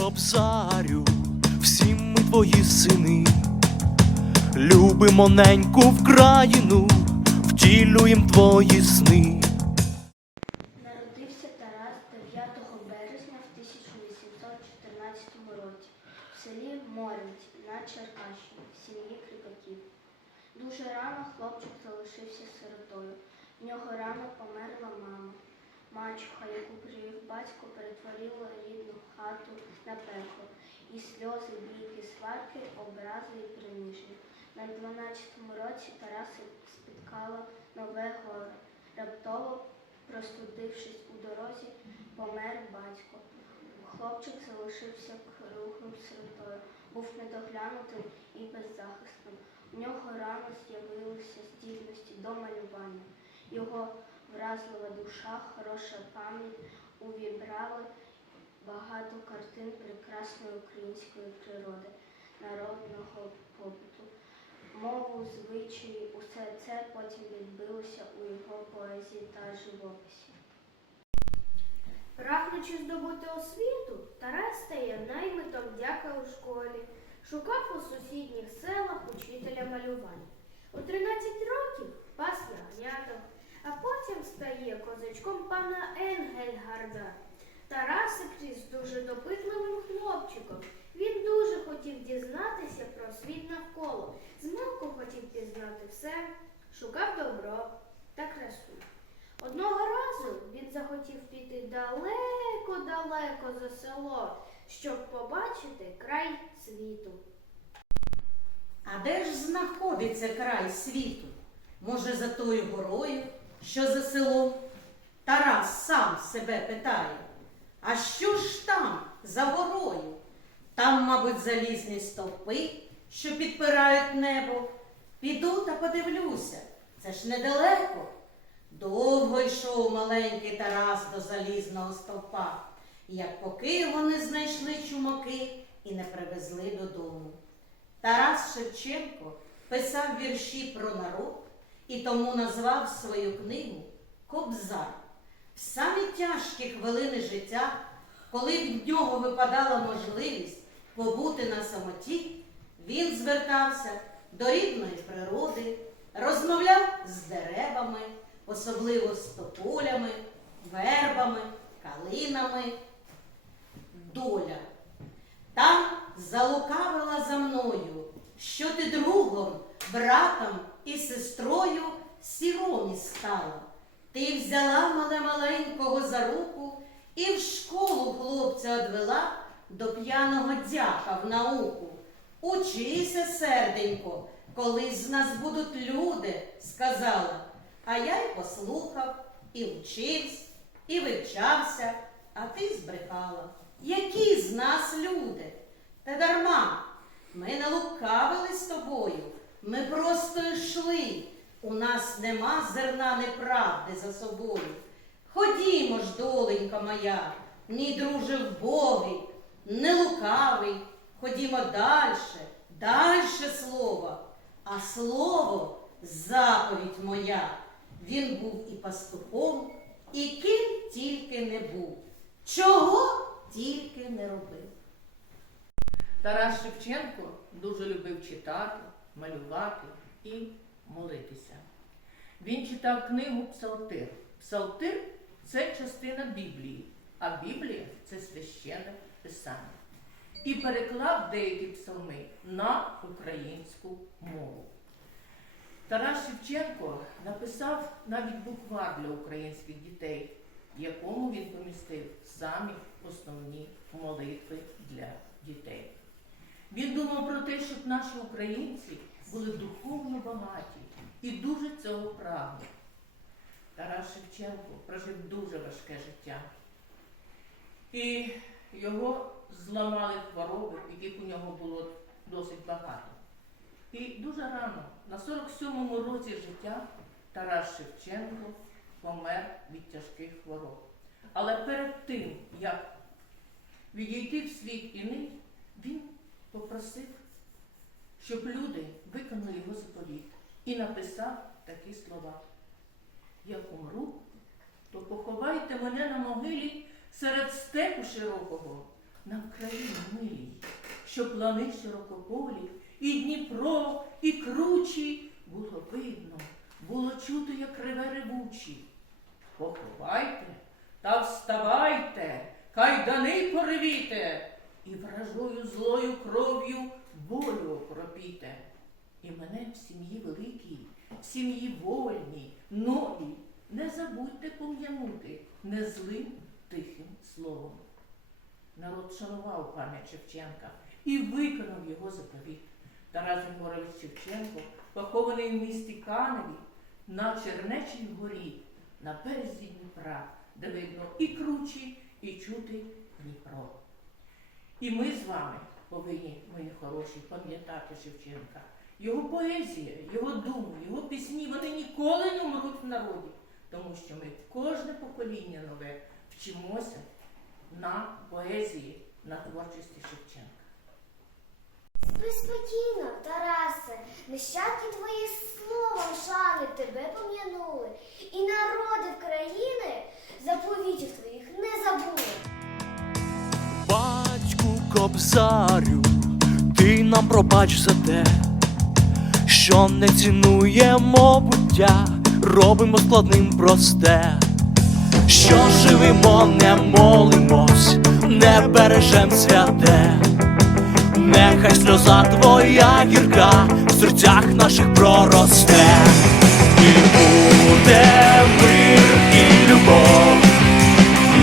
кобзарю, всі ми твої сини, любимо неньку Вкраїну, втілюєм твої сни. Народився Тарас 9 березня в 1814 році в селі Моринці на Черкащині в сім'ї кріпаків. Дуже рано хлопчик залишився сиротою. В нього рано померла мама. Мачуха, яку привів батько, перетворила рідну хату на пекло. І сльози, бійки, сварки, образи і приниження. На 12-му році Тараса спіткало нове горе. Раптово Простудившись у дорозі, помер батько. Хлопчик залишився круглим сиротою, був недоглянутим і беззахисним. У нього рано з'явилися здібності до малювання. Його вразлива душа, хороша пам'ять увібрали багато картин прекрасної української природи, народного побуту. Мову, звичаї, усе це потім відбилося у його поезії та живописі. Прагнучи здобути освіту, Тарас стає наймитом дяка у школі, шукав у сусідніх селах учителя малювання. У 13 років пас ягняток, а потім стає козачком пана Енгельгарда. Тарасик ріс дуже допитливим хлопчиком. Він дуже хотів дізнатися про світ навколо. Змалку хотів пізнати все, шукав добро та красу. Одного разу він захотів піти далеко-далеко за село, щоб побачити край світу. А де ж знаходиться край світу? Може, за тою горою, що за селом? Тарас сам себе питає. А що ж там за горою? Там, мабуть, залізні стовпи, що підпирають небо. Піду та подивлюся. Це ж недалеко. Довго йшов маленький Тарас до залізного стовпа, як поки його не знайшли чумаки і не привезли додому. Тарас Шевченко писав вірші про народ і тому назвав свою книгу Кобзар. В самі тяжкі хвилини життя, коли в нього випадала можливість побути на самоті, він звертався до рідної природи, розмовляв з деревами, особливо з тополями, вербами, калинами. Доля. Там залукавила за мною, що ти другом, братом і сестрою сіромі стала. Ти взяла мене маленького за руку і в школу хлопця одвела до п'яного дяка в науку. Учися, серденько, колись з нас будуть люди, сказала. А я й послухав, і вчився, і вивчався, а ти збрехала. Які з нас люди? Та дарма, ми не лукавили з тобою, ми просто йшли. У нас нема зерна неправди за собою. Ходімо ж, доленька моя, мій друже вбогий, не лукавий. Ходімо дальше, дальше слово. А слово заповідь моя. Він був і пастухом, і ким тільки не був. Чого тільки не робив. Тарас Шевченко дуже любив читати, малювати і молитися. Він читав книгу Псалтир. Псалтир це частина Біблії, а Біблія це священне писання. І переклав деякі псалми на українську мову. Тарас Шевченко написав навіть буквар для українських дітей, в якому він помістив самі основні молитви для дітей. Він думав про те, щоб наші українці були духовно багаті і дуже цього прагнули. Тарас Шевченко прожив дуже важке життя. І його зламали хвороби, яких у нього було досить багато. І дуже рано, на 47-му році життя, Тарас Шевченко помер від тяжких хвороб. Але перед тим, як відійти в світ іний, він попросив, щоб люди виконали його заповіт і написав такі слова. Як умру, то поховайте мене на могилі серед степу широкого, на Вкраїні милій, що плани широкополі, і Дніпро, і кручі було видно, було чути, як реве ревучі. Поховайте та вставайте, кайдани порвіте, і вражою злою І мене в сім'ї великій, в сім'ї вольній, новій, не забудьте пом'янути незлим тихим словом. Народ шанував пам'ять Шевченка і виконав його заповіт. Тарас Григорович Шевченко похований в місті Каневі на Чернечій горі, на березі Дніпра, де видно і кручі, і чути Дніпро. І ми з вами повинні, мої хороші, пам'ятати Шевченка. Його поезія, його думи, його пісні, вони ніколи не вмруть в народі, тому що ми кожне покоління нове вчимося на поезії, на творчості Шевченка. Спи спокійно, Тарасе, нещадки твої словом шани тебе пом'янули, і народи країни заповітів твоїх не забули. Батьку кобзарю, ти нам пробач за те, що не цінуємо буття, робимо складним просте, що живемо, не молимось, не бережем святе. Нехай сльоза твоя гірка в серцях наших проросте, і буде мир і любов.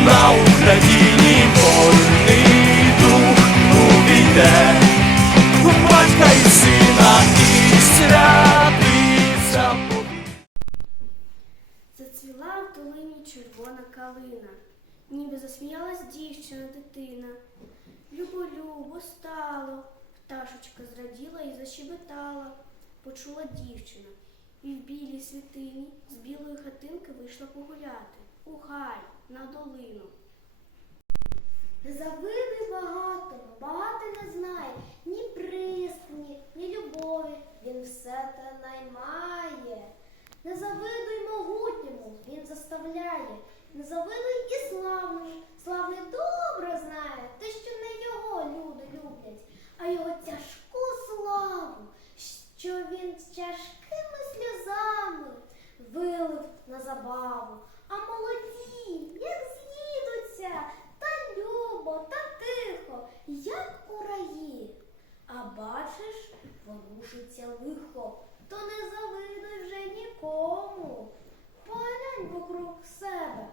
На Україні вольний дух увійде, батька і сина, святий. Зацвіла в долині червона калина, ніби засміялась дівчина дитина. Любо-любо стало, пташечка зраділа і защебетала, почула дівчина, і в білій світині з білої хатинки вийшла погуляти у гай на долину. Не завидуй багатому, багатий не знає ні пристані, ні любові, він все те наймає. Не завидуй могутньому, він заставляє, не завидуй і славному, славний добре знає, те, що не його люди люблять, а його тяжку славу, що він з тяжкими сльозами вилив на забаву. А молоді, як з'їдуться, та любо, та тихо, як у раї. А бачиш, ворушиться лихо, то не завидуй вже нікому. Поглянь вокруг себе.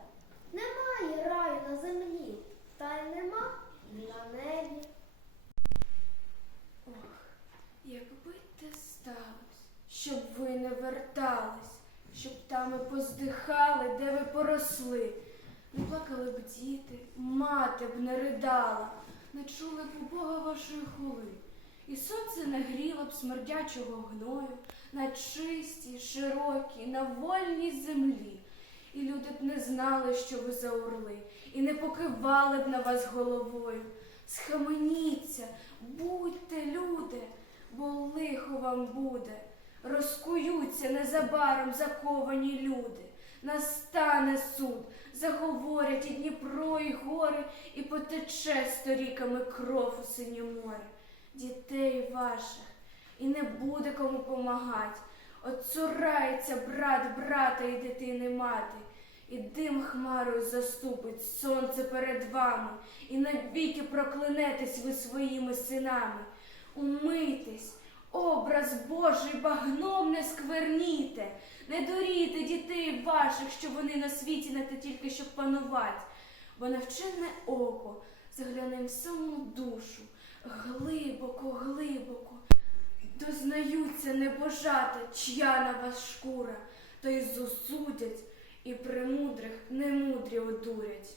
Немає раю на землі, та й нема і на небі. Якби те сталось, щоб ви не вертались, щоб там і поздихали, де ви поросли, не плакали б діти, мати б не ридала, не чули б у Бога вашої хули, і сонце не гріло б смердячого гною на чистій, широкій, на вольній землі. І люди б не знали, що ви за орли, і не покивали б на вас головою. Схаменіться, будьте люди, бо лихо вам буде. Розкуються незабаром заковані люди. Настане суд, заговорять і Дніпро, і гори, і потече сторіками кров у синє море. Дітей ваших, і не буде кому помагать. Отцурається брат брата і дитини мати, і дим хмарою заступить сонце перед вами, і навіки проклянетесь ви своїми синами. Умийтесь, Образ Божий багном не скверніте, не дорійте дітей ваших, що вони на світі не те тільки щоб панувати, бо навчене око загляне в саму душу. Глибоко, глибоко, дознаються небожата, чия на вас шкура, та й зосудять і при мудрих немудрі одурять.